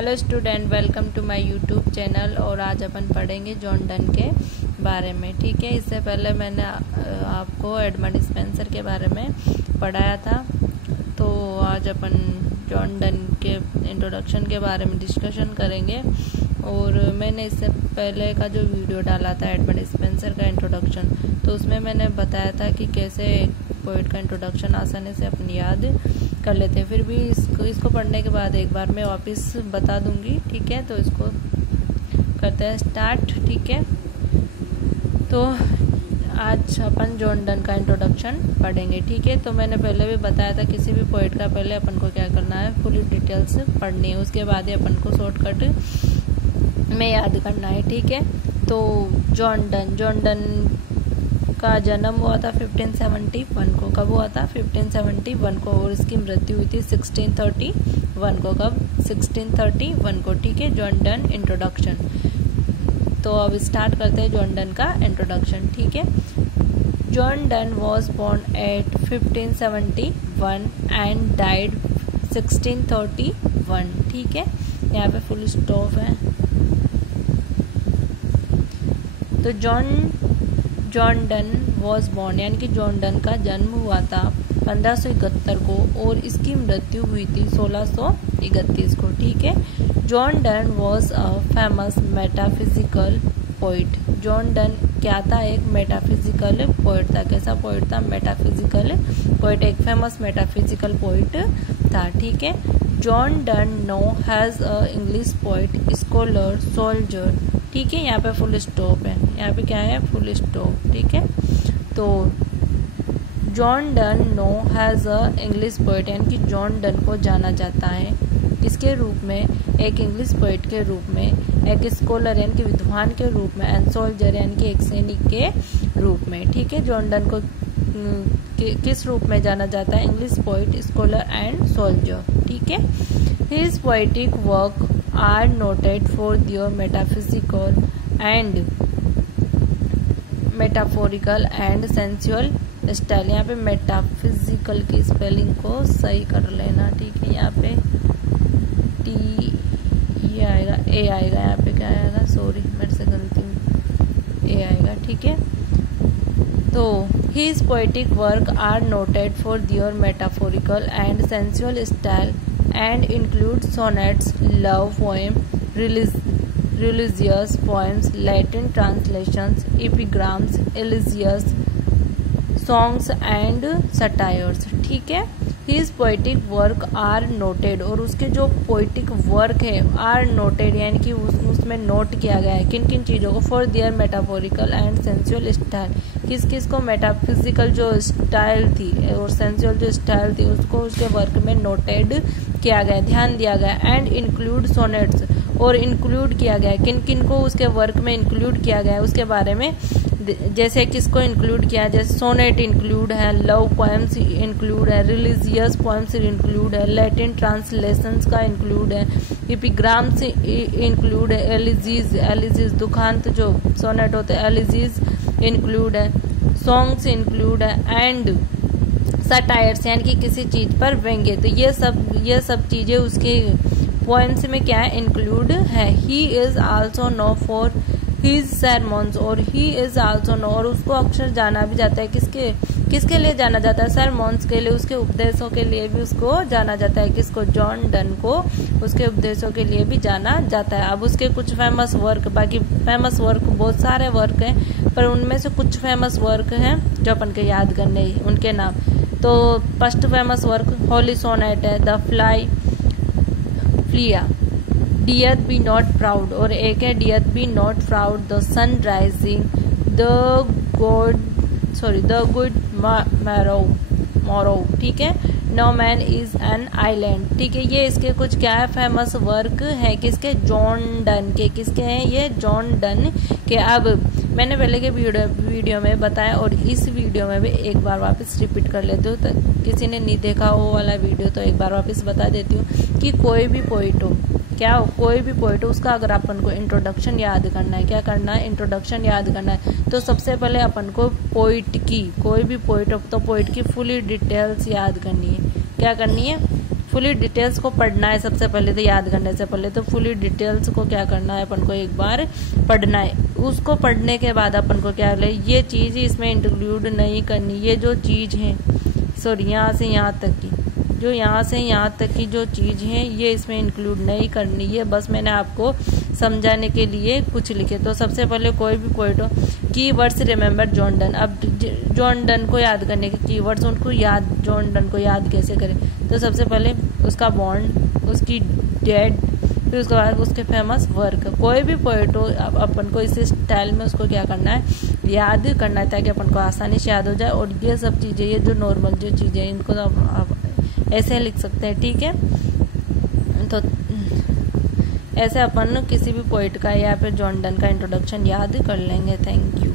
Hello student, welcome to my YouTube channel. और आज अपन पढ़ेंगे जॉन डन के बारे में। ठीक है, इससे पहले मैंने आपको एडमंड स्पेंसर के बारे में पढ़ाया था। तो आज अपन जॉन डन के इंट्रोडक्शन के बारे में डिस्कशन करेंगे। और मैंने इससे पहले का जो वीडियो डाला था एडमंड स्पेंसर का इंट्रोडक्शन, तो उसमें मैंने बताया था कि कैसे पोइट का इंट्रोडक्शन आसानी से अपनी याद कर लेते हैं। फिर भी इसको पढ़ने के बाद एक बार मैं वापस बता दूंगी। ठीक है, तो इसको करते हैं स्टार्ट। ठीक है, तो आज अपन जॉन डन का इंट्रोडक्शन पढ़ेंगे। ठीक है, तो मैंने पहले भी बताया था किसी भी पोइट का पहले अपन को क्या करना है, फुल डिटेल्स पढ़नी है, उसके बाद ही अपन को शॉर्टकट में याद करना है। ठीक है, तो जॉन डन का जन्म हुआ था 1571 को। कब हुआ था? 1571 को। और इसकी मृत्यु हुई थी 1631 को। कब? 1631 को। ठीक है, जॉन डन इंट्रोडक्शन। तो अब स्टार्ट करते हैं जॉन डन का इंट्रोडक्शन। ठीक है, John Donne was born at 1571 and died 1631। ठीक है, यहाँ पे फुल स्टॉप है। तो जॉन डन वॉज बोर्न यानी कि जॉन डन का जन्म हुआ था 1571 को और इसकी मृत्यु हुई थी 1631 को। ठीक है, John Donne was a famous metaphysical poet. John Donne क्या था? एक मेटाफिजिकल पोइट था। कैसा पोइट था? मेटाफिजिकल पोइट, एक फेमस मेटाफिजिकल पोइट था। ठीक है, John Donne no has a English poet scholar soldier. ठीक है, यहाँ पे फुल स्टॉप है। यहाँ पे क्या है? Full stop. ठीक है, तो John Donne no has a English poet यानी कि जॉन डन को जाना जाता है किसके रूप में? एक इंग्लिश पोइट के रूप में, एक स्कॉलर यानी कि विद्वान के रूप में, एंड सोल्जर यानी कि एक सैनिक के रूप में। ठीक है, जॉन डन को किस रूप में जाना जाता है? English poet, scholar and soldier. ठीक है, his poetic work are noted for their metaphysical and metaphorical and sensual style. यहाँ पे मेटाफिजिकल की स्पेलिंग को सही कर लेना। ठीक है, यहाँ पे टी ये आएगा, ए आएगा। यहाँ पे क्या आएगा? सॉरी, मेरे से गलती, ए आएगा। ठीक है, तो his poetic work are noted for their metaphorical and sensual style and include sonnets, love poem, religious poems, Latin translations, epigrams, elegies, songs and satires। ठीक है, his poetic work are noted और उसके जो poetic work है are noted यानी कि उसमें note किया गया है किन किन चीज़ों को? for their metaphorical and sensual style। किस किस को? मेटाफिजिकल जो स्टाइल थी और सेंसुअल जो स्टाइल थी उसको उसके वर्क में नोटेड किया गया, ध्यान दिया गया। एंड इंक्लूड सोनेट्स और इंक्लूड किया गया किन किन को उसके वर्क में इंक्लूड किया गया उसके बारे में। जैसे किसको इंक्लूड किया? जैसे सोनेट इंक्लूड है, लव पोएम्स इंक्लूड है, रिलीजियस पोएम्स इंक्लूड है, लैटिन ट्रांसलेशंस का इंक्लूड है, एपिग्राम्स इंक्लूड है, एलिजीज दुखांत जो सोनेट होते हैं एलिजीज इंक्लूड है, सॉन्ग्स इंक्लूड है, एंड सटायर्स यानी कि किसी चीज पर व्यंग्य। तो ये सब चीजें उसके पोएम्स में क्या है? इंक्लूड है। He is also known for his sermons और ही इज आल्सो नो और उसको अक्सर जाना भी जाता है किसके लिए जाना जाता है? सरमॉन्स के लिए, उसके उपदेशों के लिए भी उसको जाना जाता है। किसको? जॉन डन को उसके उपदेशों के लिए भी जाना जाता है। अब उसके कुछ फेमस वर्क, बाकी फेमस वर्क बहुत सारे वर्क हैं, पर उनमें से कुछ फेमस वर्क हैं जो अपन के याद करने उनके नाम। तो first famous work holy sonnet है, the flea, death be not proud और एक है death be not proud, the sun rising, the good morrow. ठीक है, no man is an island. ठीक है, ये इसके कुछ क्या है? फेमस वर्क है किसके? जॉन डन के। किसके हैं ये? जॉन डन के। अब मैंने पहले के वीडियो में बताया और इस वीडियो में भी एक बार वापस रिपीट कर लेती हूँ। तो किसी ने नहीं देखा वो वाला वीडियो तो एक बार वापस बता देती हूँ कि कोई भी पोइट हो, क्या हो, कोई भी पोइट हो, उसका अगर अपन को इंट्रोडक्शन याद करना है, क्या करना है? इंट्रोडक्शन याद करना है। तो सबसे पहले अपन को कोई भी पोइट हो तो पोइट की फुली डिटेल्स याद करनी है। क्या करनी है? फुली डिटेल्स को पढ़ना है सबसे पहले, तो याद करने से पहले तो फुली डिटेल्स को क्या करना है अपन को, एक बार पढ़ना है। उसको पढ़ने के बाद अपन को क्या है, ये चीज़ इसमें इंक्लूड नहीं करनी, ये जो चीज़ है सॉरी यहाँ से यहाँ तक की, जो यहाँ से यहाँ तक की जो चीज़ है ये इसमें इंक्लूड नहीं करनी है। बस मैंने आपको समझाने के लिए कुछ लिखे। तो सबसे पहले कोई भी पोइट हो, कीवर्ड्स रिमेंबर जॉन डन। अब जॉन डन को याद करने के कीवर्ड्स, उनको याद, जॉन डन को याद कैसे करें, तो सबसे पहले उसका बॉन्ड, उसकी डेड, फिर उसके बाद उसके फेमस वर्क। कोई भी पोइट हो अपन को इस स्टाइल में उसको क्या करना है, याद करना है, ताकि अपन को आसानी से याद हो जाए। और ये सब चीज़ें, ये जो नॉर्मल जो चीज़ें इनको तो आप ऐसे लिख सकते हैं, ठीक है। तो ऐसे अपन किसी भी पोइट का या फिर जॉन डन का इंट्रोडक्शन याद कर लेंगे। Thank you.